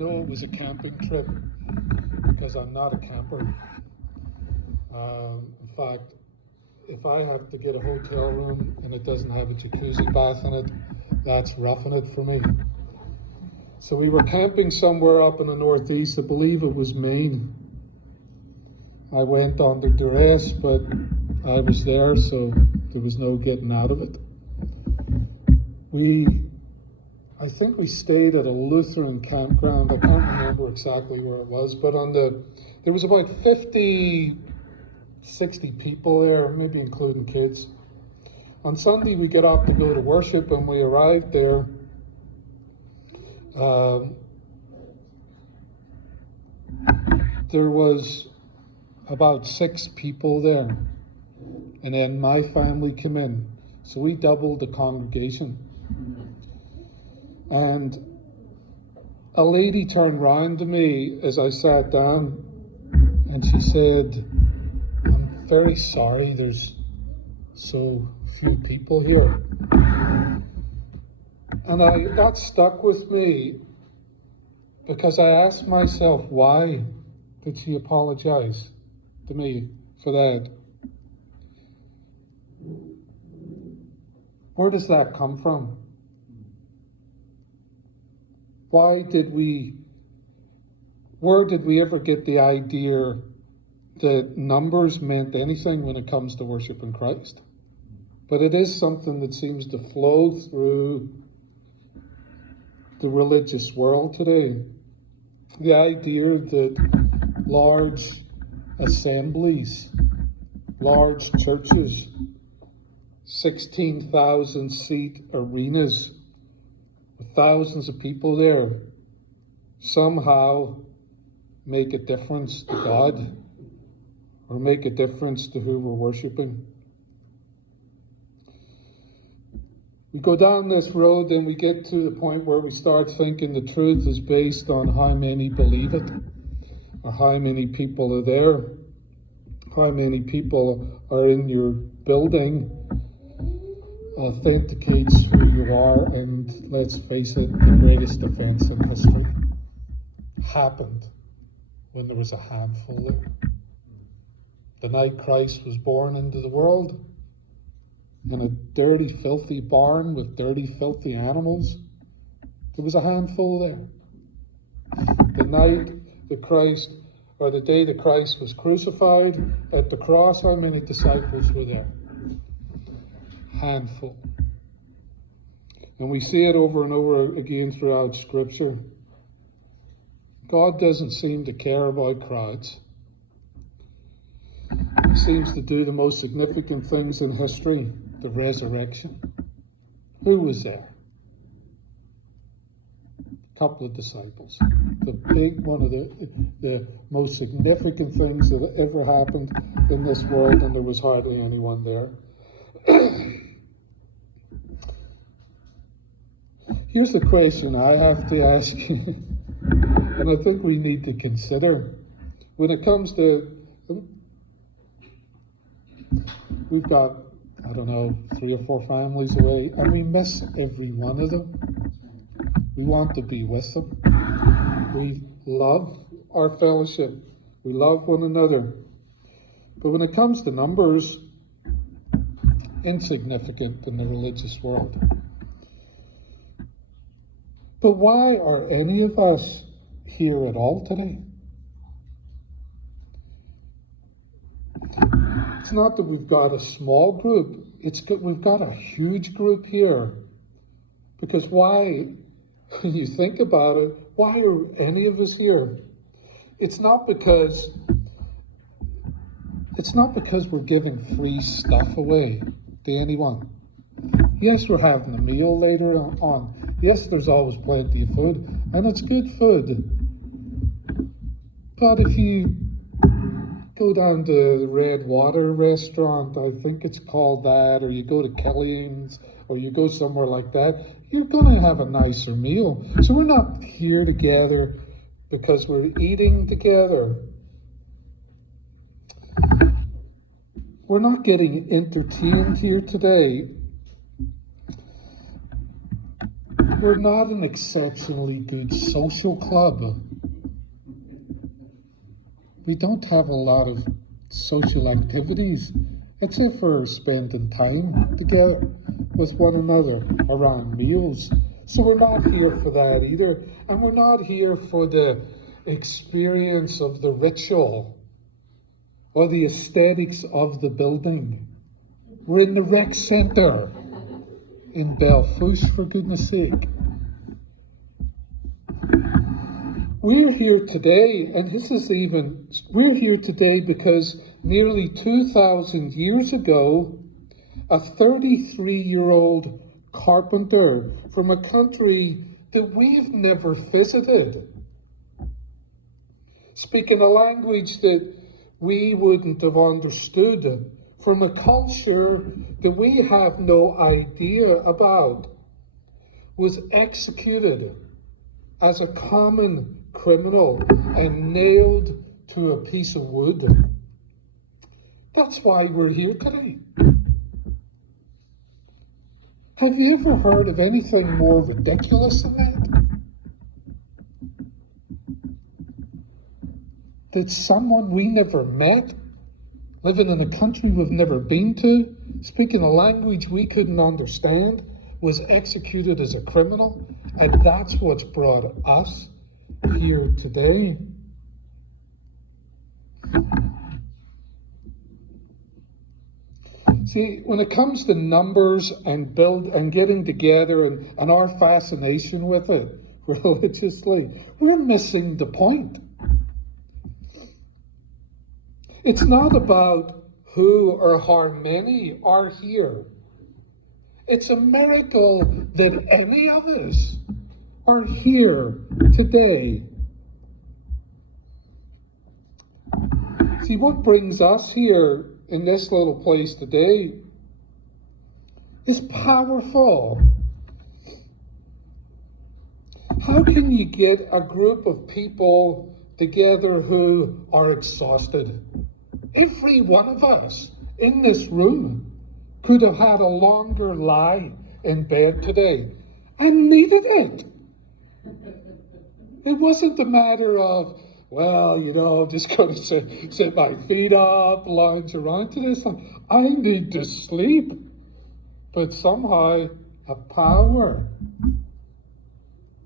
know it was a camping trip because I'm not a camper. In fact, if I have to get a hotel room and it doesn't have a jacuzzi bath in it, that's roughing it for me. So we were camping somewhere up in the northeast. I believe it was Maine. I went under duress, but I was there, so there was no getting out of it. I think we stayed at a Lutheran campground. I can't remember exactly where it was, but there was about 50, 60 people there, maybe including kids. On Sunday, we get up to go to worship, and we arrived there. There was about 6 people there, and then my family came in, so we doubled the congregation. And a lady turned round to me as I sat down, and she said, "I'm very sorry there's so few people here." And that stuck with me because I asked myself, why did she apologize to me for that? Where does that come from? Where did we ever get the idea that numbers meant anything when it comes to worshiping Christ? But it is something that seems to flow through the religious world today. The idea that large assemblies, large churches, 16,000 seat arenas, with thousands of people there, somehow make a difference to God or make a difference to who we're worshiping. We go down this road and we get to the point where we start thinking the truth is based on how many believe it, or how many people are there, how many people are in your building authenticates who you are. And let's face it, the greatest offense in history happened when there was a handful there. The night Christ was born into the world, in a dirty, filthy barn with dirty, filthy animals, there was a handful there. The night that Christ, or the day that Christ was crucified at the cross, how many disciples were there? Handful. And we see it over and over again throughout Scripture. God doesn't seem to care about crowds. He seems to do the most significant things in history, the resurrection. Who was there? A couple of disciples. The big one of the most significant things that ever happened in this world, and there was hardly anyone there. Here's the question I have to ask you, and I think we need to consider. When it comes to, we've got, 3 or 4 families away, and we miss every one of them. We want to be with them. We love our fellowship. We love one another. But when it comes to numbers, insignificant in the religious world. But why are any of us here at all today? It's not that we've got a small group. We've got a huge group here. Because why, when you think about it, why are any of us here? It's not because we're giving free stuff away to anyone. Yes, we're having a meal later on. Yes, there's always plenty of food, and it's good food. But if you go down to the Red Water restaurant, I think it's called that, or you go to Killian's, or you go somewhere like that, you're going to have a nicer meal. So we're not here together because we're eating together. We're not getting entertained here today We're not an exceptionally good social club. We don't have a lot of social activities, except for spending time together with one another around meals. So we're not here for that either. And we're not here for the experience of the ritual or the aesthetics of the building. We're in the rec centre in Belfouche, for goodness sake. We're here today, and we're here today because nearly 2,000 years ago, a 33-year-old carpenter from a country that we've never visited, speaking a language that we wouldn't have understood, from a culture that we have no idea about, was executed as a common criminal and nailed to a piece of wood. That's why we're here today. Have you ever heard of anything more ridiculous than that? That someone we never met, living in a country we've never been to, speaking a language we couldn't understand, was executed as a criminal, and that's what's brought us here today. See, when it comes to numbers and getting together and our fascination with it religiously, we're missing the point. It's not about who or how many are here. It's a miracle that any of us are here today. See, what brings us here in this little place today is powerful. How can you get a group of people together who are exhausted? Every one of us in this room could have had a longer lie in bed today and needed it. It wasn't a matter of, well, I'm just going to set my feet up, lounge around to this. I need to sleep. But somehow a power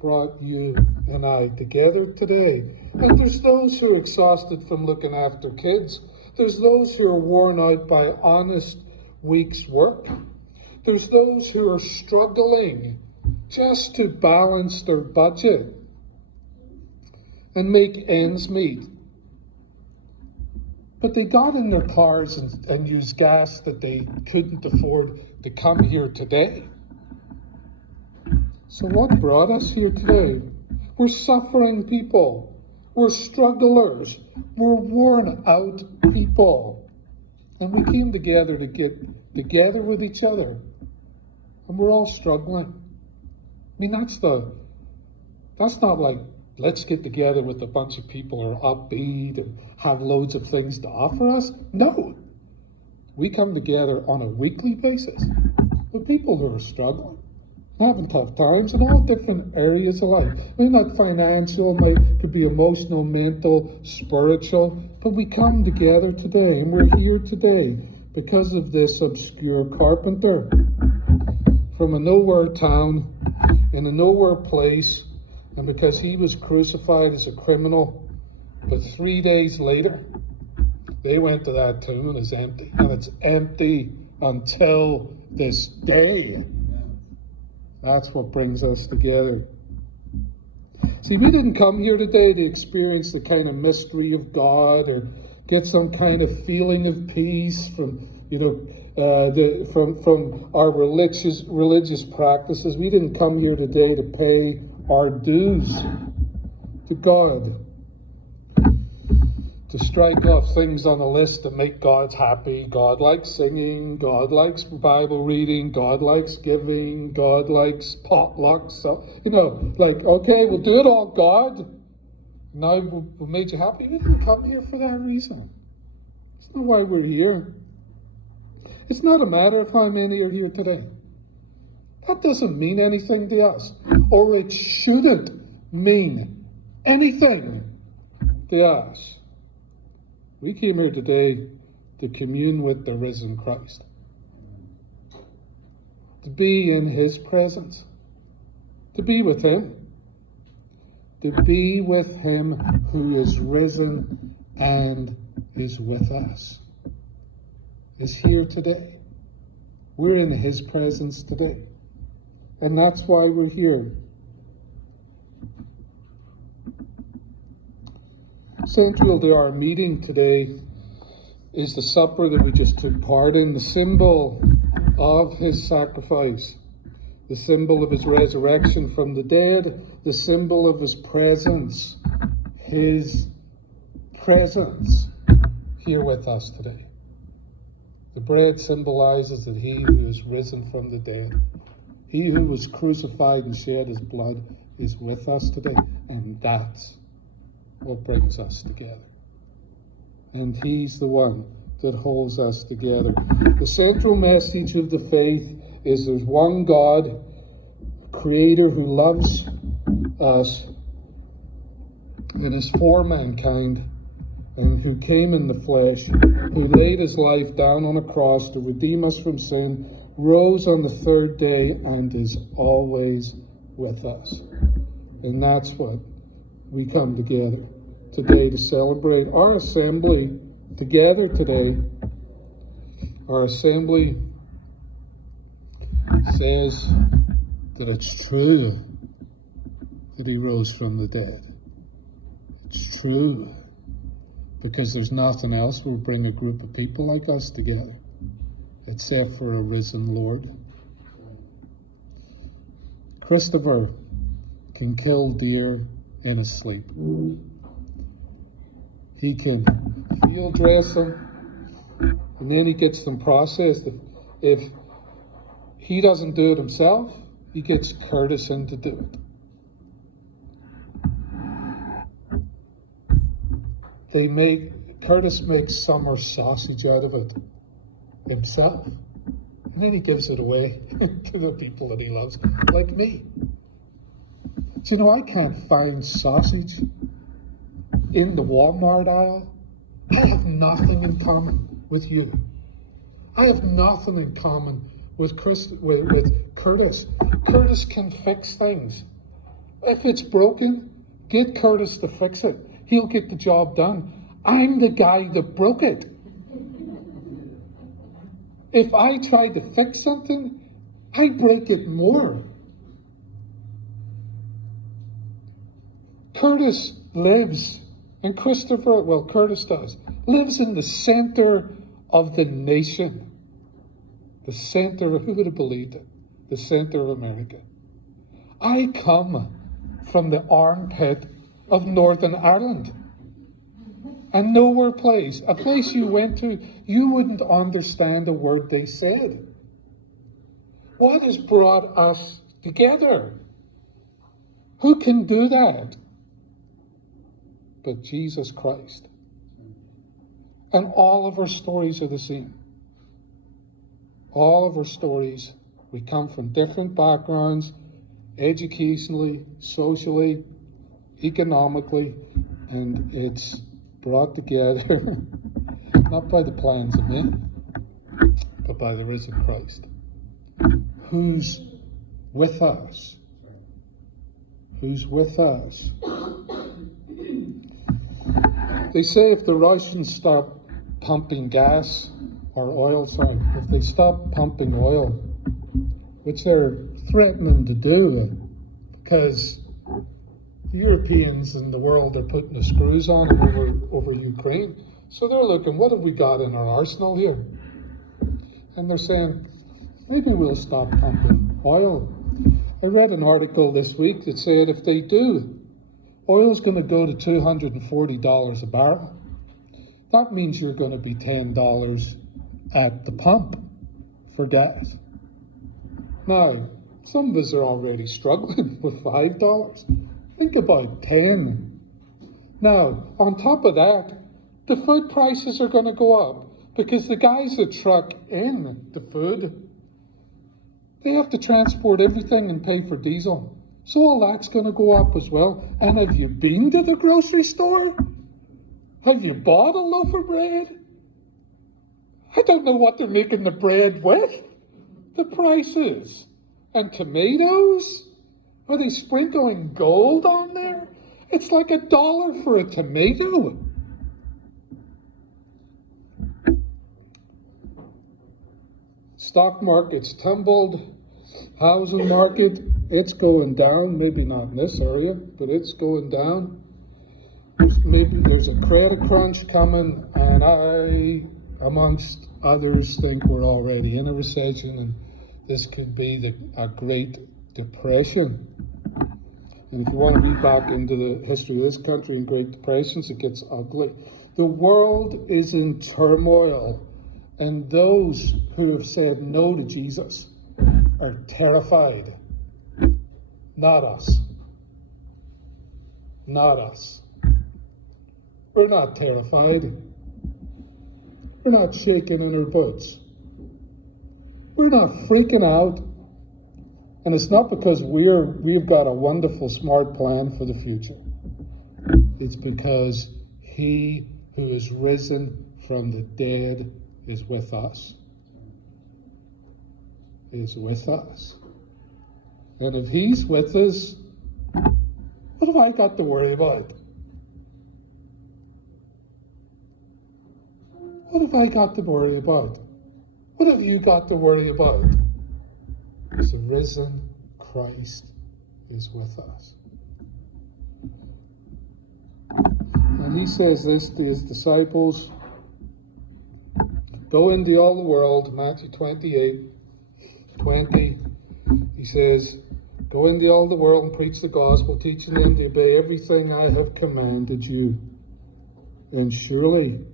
brought you and I together today. And there's those who are exhausted from looking after kids. There's those who are worn out by honest week's work. There's those who are struggling just to balance their budget and make ends meet. But they got in their cars and used gas that they couldn't afford to come here today. So what brought us here today? We're suffering people. We're strugglers. We're worn out people. And we came together to get together with each other. And we're all struggling. I mean, that's not like, let's get together with a bunch of people who are upbeat and have loads of things to offer us. No. We come together on a weekly basis with people who are struggling, having tough times in all different areas of life. Maybe not financial, could be emotional, mental, spiritual, but we come together today, and we're here today because of this obscure carpenter from a nowhere town, in a nowhere place, and because he was crucified as a criminal. But 3 days later, they went to that tomb and it's empty. And it's empty until this day. That's what brings us together. See, we didn't come here today to experience the kind of mystery of God or get some kind of feeling of peace from from our religious practices. We didn't come here today to pay our dues to God, to strike off things on a list that make God happy. God likes singing, God likes Bible reading, God likes giving, God likes potlucks. So, okay, we'll do it all, God. Now we made you happy. We didn't come here for that reason. It's not why we're here. It's not a matter of how many are here today. That doesn't mean anything to us, or it shouldn't mean anything to us. We came here today to commune with the risen Christ, to be in his presence, to be with him, who is risen and is with us, is here today. We're in his presence today. And that's why we're here. Central to our meeting today is the supper that we just took part in, the symbol of his sacrifice, the symbol of his resurrection from the dead, the symbol of his presence here with us today. The bread symbolizes that he who is risen from the dead, he who was crucified and shed his blood, is with us today. And that's what brings us together. And he's the one that holds us together. The central message of the faith is there's one God, Creator, who loves us and is for mankind, and who came in the flesh, who laid his life down on a cross to redeem us from sin, rose on the third day, and is always with us. And that's what we come together today to celebrate. Our assembly together today, our assembly says that it's true that he rose from the dead. It's true, because there's nothing else will bring a group of people like us together except for a risen Lord. Christopher can kill deer in his sleep. He can field dress them, and then he gets them processed. If he doesn't do it himself, he gets Curtis in to do it. Curtis makes summer sausage out of it himself, and then he gives it away to the people that he loves, like me. Do you know, I can't find sausage in the Walmart aisle. I have nothing in common with you. I have nothing in common with Curtis. Curtis can fix things. If it's broken, get Curtis to fix it. He'll get the job done. I'm the guy that broke it. If I try to fix something, I break it more. Curtis lives, and Curtis does, lives in the center of the nation. The center of, who would have believed it? The center of America. I come from the armpit of Northern Ireland. And nowhere a place you went to, you wouldn't understand a word they said. What has brought us together? Who can do that but Jesus Christ? And all of our stories are the same. All of our stories, we come from different backgrounds, educationally, socially, economically, and it's brought together not by the plans of men, but by the risen Christ, who's with us. Who's with us. They say if the Russians stop pumping gas or oil, if they stop pumping oil, which they're threatening to do, because the Europeans and the world are putting the screws on them over Ukraine. So they're looking, what have we got in our arsenal here? And they're saying, maybe we'll stop pumping oil. I read an article this week that said if they do, oil's going to go to $240 a barrel. That means you're going to be $10 at the pump for gas. Now, some of us are already struggling with $5. Think about 10. Now, on top of that, the food prices are going to go up because the guys that truck in the food, They have to transport everything and pay for diesel. So all that's going to go up as well. And have you been to the grocery store? Have you bought a loaf of bread? I don't know what they're making the bread with. The prices. And tomatoes? Are they sprinkling gold on there? It's like $1 for a tomato. Stock market's tumbled. Housing market, it's going down. Maybe not in this area, but it's going down. Maybe there's a credit crunch coming, and I, amongst others, think we're already in a recession, and this could be a Great Depression. And if you want to read back into the history of this country in Great Depressions, it gets ugly. The world is in turmoil, and those who have said no to Jesus are terrified. Not us. Not us. We're not terrified. We're not shaking in our boots. We're not freaking out. And it's not because we've got a wonderful, smart plan for the future. It's because he who is risen from the dead is with us. Is with us. And if he's with us, what have I got to worry about? What have I got to worry about? What have you got to worry about? The risen Christ is with us. And he says this to his disciples, go into all the world, Matthew 28:20. He says, go into all the world and preach the gospel, teaching them to obey everything I have commanded you. And surely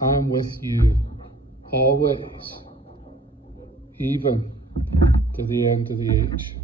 I'm with you always, even to the end of the age.